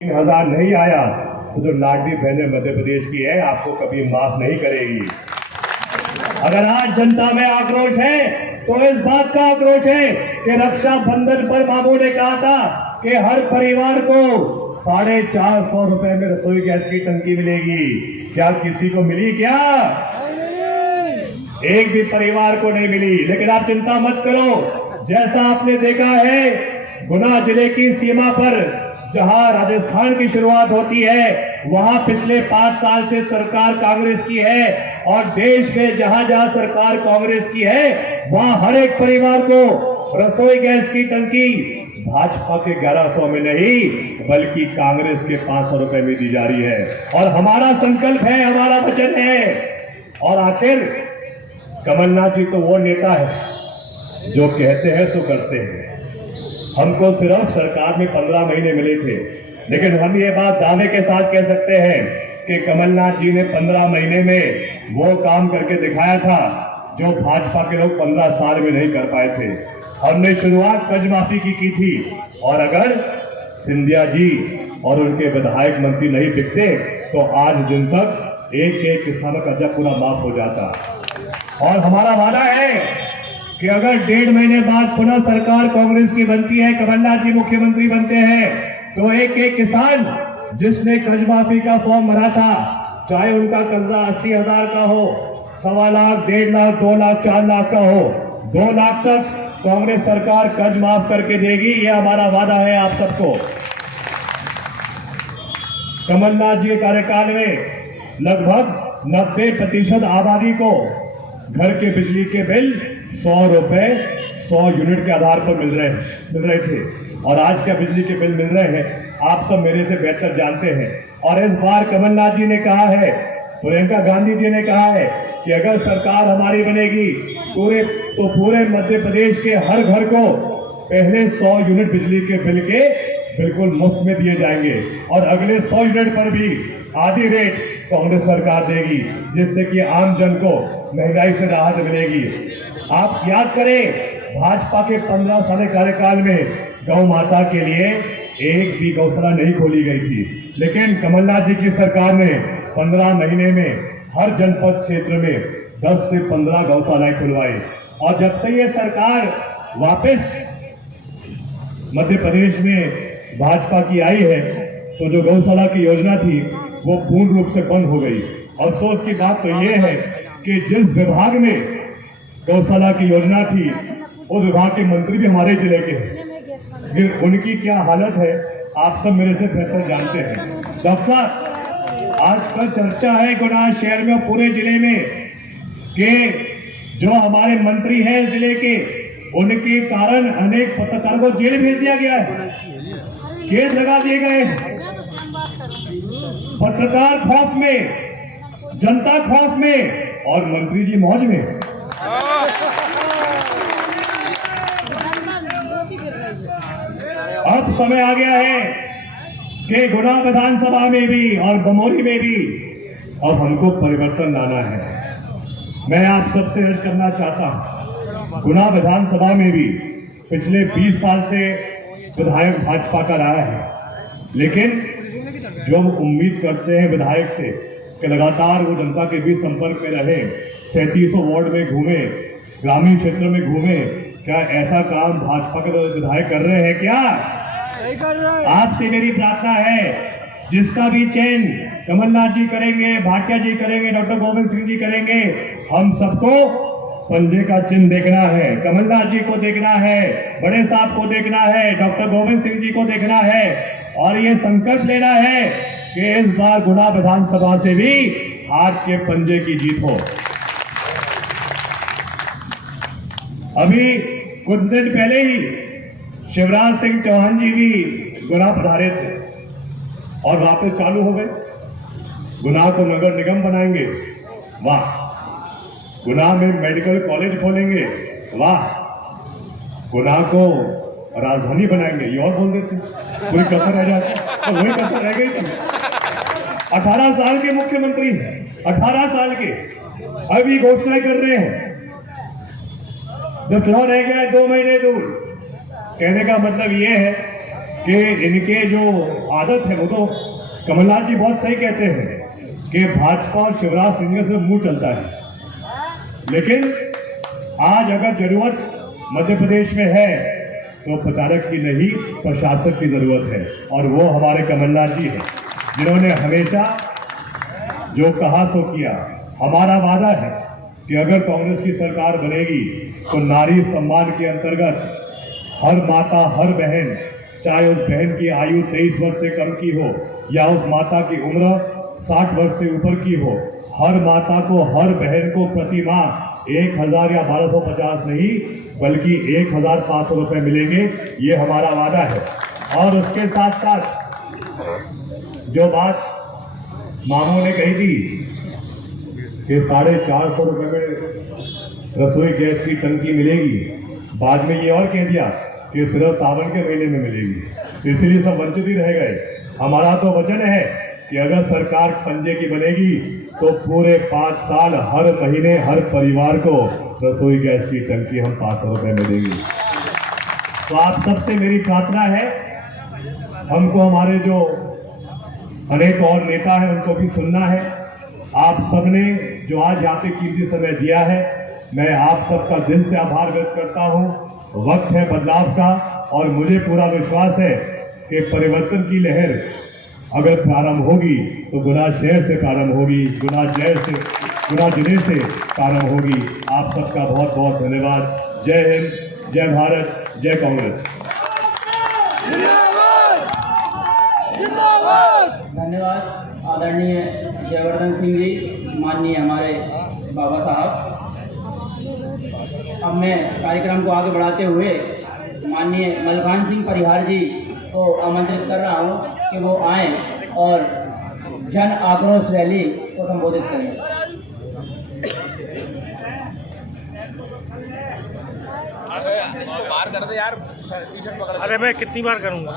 3,000 नहीं आया तो जो लाडली बहनें मध्य प्रदेश की है आपको कभी माफ नहीं करेगी। अगर आज जनता में आक्रोश है तो इस बात का आक्रोश है कि रक्षाबंधन पर मामू ने कहा था कि हर परिवार को 450 रुपए में रसोई गैस की टंकी मिलेगी। क्या किसी को मिली? क्या एक भी परिवार को नहीं मिली। लेकिन आप चिंता मत करो, जैसा आपने देखा है गुना जिले की सीमा पर जहां राजस्थान की शुरुआत होती है वहां पिछले 5 साल से सरकार कांग्रेस की है और देश में जहां जहां सरकार कांग्रेस की है वहां हर एक परिवार को रसोई गैस की टंकी भाजपा के 1100 में नहीं बल्कि कांग्रेस के 500 रुपए में दी जा रही है। और हमारा संकल्प है, हमारा वचन है। और आखिर कमलनाथ जी तो वो नेता है जो कहते हैं सो करते हैं। हमको सिर्फ सरकार में 15 महीने मिले थे, लेकिन हम ये बात दावे के साथ कह सकते हैं कि कमलनाथ जी ने 15 महीने में वो काम करके दिखाया था जो भाजपा के लोग 15 साल में नहीं कर पाए थे। हमने शुरुआत कर्ज माफी की थी और अगर सिंधिया जी और उनके विधायक मंत्री नहीं बिकते तो आज दिन तक एक किसान का कर्जा पूरा माफ हो जाता। और हमारा वादा है कि अगर 1.5 महीने बाद पुनः सरकार कांग्रेस की बनती है, कमलनाथ जी मुख्यमंत्री बनते हैं, तो एक किसान जिसने कर्ज माफी का फॉर्म भरा था, चाहे उनका कर्जा 80,000 का हो, 1.25 लाख, 1.5 लाख, 2 लाख, 4 लाख का हो, 2 लाख तक कांग्रेस सरकार कर्ज माफ करके देगी। यह हमारा वादा है आप सबको। कमलनाथ जी के कार्यकाल में लगभग 90% आबादी को घर के बिजली के बिल 100 रुपए 100 यूनिट के आधार पर मिल रहे थे और आज क्या बिजली के बिल मिल रहे हैं आप सब मेरे से बेहतर जानते हैं। और इस बार कमलनाथ जी ने कहा है, प्रियंका गांधी जी ने कहा है कि अगर सरकार हमारी बनेगी पूरे मध्य प्रदेश के हर घर को पहले 100 यूनिट बिजली के बिल के बिल्कुल मुफ्त में दिए जाएंगे और अगले 100 यूनिट पर भी आधी रेट कांग्रेस सरकार देगी, जिससे कि आम जन को महंगाई से राहत मिलेगी। आप याद करें भाजपा के 15 साल कार्यकाल में गौ माता के लिए एक भी गौशाला नहीं खोली गई थी, लेकिन कमलनाथ जी की सरकार ने 15 महीने में हर जनपद क्षेत्र में 10 से 15 गौशालाएं खुलवाई। और जब से ये सरकार वापस मध्य प्रदेश में भाजपा की आई है तो जो गौशाला की योजना थी वो पूर्ण रूप से बंद हो गई। अफसोस की बात तो ये है कि जिस विभाग में गौशाला की योजना थी उस विभाग के मंत्री भी हमारे जिले के हैं। उनकी क्या हालत है आप सब मेरे से बेहतर जानते हैं। डॉक्टर साहब, आजकल चर्चा है गुना शहर में और पूरे जिले में कि जो हमारे मंत्री हैं इस जिले के, उनके कारण अनेक पत्रकारों को जेल भेज दिया गया है, केस लगा दिए गए। पत्रकार खौफ में, जनता खौफ में और मंत्री जी मौज में। अब समय आ गया है कि गुना विधानसभा में भी और बमोरी में भी अब हमको परिवर्तन लाना है। मैं आप सबसे अर्ज करना चाहता हूं, गुना विधानसभा में भी पिछले 20 साल से विधायक भाजपा का रहा है, लेकिन जो हम उम्मीद करते हैं विधायक से कि लगातार वो जनता के बीच संपर्क में रहे, 3700 वार्ड में घूमे, ग्रामीण क्षेत्र में घूमे, क्या ऐसा काम भाजपा के विधायक कर रहे हैं? क्या नहीं कर रहे? आपसे मेरी प्रार्थना है, जिसका भी चयन कमलनाथ जी करेंगे, भाटिया जी करेंगे, डॉक्टर गोविंद सिंह जी करेंगे, हम सबको पंजे का चिन्ह देखना है। कमलनाथ जी को देखना है, बड़े साहब को देखना है, डॉक्टर गोविंद सिंह जी को देखना है और ये संकल्प लेना है कि इस बार गुना विधानसभा से भी हाथ के पंजे की जीत हो। अभी कुछ दिन पहले ही शिवराज सिंह चौहान जी भी गुना पधारे थे और वापस चालू हो गए। गुना को नगर निगम बनाएंगे, वाह। गुना में मेडिकल कॉलेज खोलेंगे, वाह। गुना को राजधानी बनाएंगे, ये और बोल देते, कोई कसर रह जाती तो वही कसर रह गई थी। 18 साल के मुख्यमंत्री, 18 साल के, अभी घोषणाएं कर रहे हैं। जब चुनाव रह गया है 2 महीने दूर, कहने का मतलब ये है कि कि इनके जो आदत है, वो तो कमलनाथ जी बहुत सही कहते हैं कि भाजपा और शिवराज सिंह से मुंह चलता है, लेकिन आज अगर जरूरत मध्य प्रदेश में है तो प्रचारक की नहीं, प्रशासक की जरूरत है, और वो हमारे कमलनाथ जी हैं, जिन्होंने हमेशा जो कहा सो किया। हमारा वादा है कि अगर कांग्रेस की सरकार बनेगी तो नारी सम्मान के अंतर्गत हर माता, हर बहन, चाहे उस बहन की आयु 23 वर्ष से कम की हो या उस माता की उम्र 60 वर्ष से ऊपर की हो, हर माता को, हर बहन को प्रति माह 1000 या 1250 नहीं बल्कि 1500 रुपए मिलेंगे। ये हमारा वादा है। और उसके साथ साथ जो बात मामू ने कही थी कि 450 रुपए में रसोई गैस की टंकी मिलेगी, बाद में ये और कह दिया कि सिर्फ सावन के महीने में मिलेगी, इसलिए सब वंचित ही रह गए। हमारा तो वचन है कि अगर सरकार पंजे की बनेगी तो पूरे 5 साल हर महीने हर परिवार को रसोई गैस की टंकी हम 500 रुपए में देंगे। तो आप सबसे मेरी प्रार्थना है, हमको हमारे जो अनेक और नेता हैं उनको भी सुनना है। आप सबने जो आज यहाँ पे कीमती समय दिया है, मैं आप सबका दिल से आभार व्यक्त करता हूँ। वक्त है बदलाव का और मुझे पूरा विश्वास है कि परिवर्तन की लहर अगर प्रारंभ होगी तो गुना शहर से प्रारंभ होगी, गुना जिले से प्रारंभ होगी। आप सबका बहुत बहुत धन्यवाद। जय हिंद, जय भारत, जय कांग्रेस। धन्यवाद आदरणीय जयवर्धन सिंह जी, माननीय हमारे बाबा साहब। अब मैं कार्यक्रम को आगे बढ़ाते हुए माननीय मलखान सिंह परिहार जी को आमंत्रित कर रहा हूं कि वो आएं और जन आक्रोश रैली को संबोधित करें। इसको बाहर कर दे यार, टी-शर्ट पकड़। अरे मैं कितनी बार करूंगा।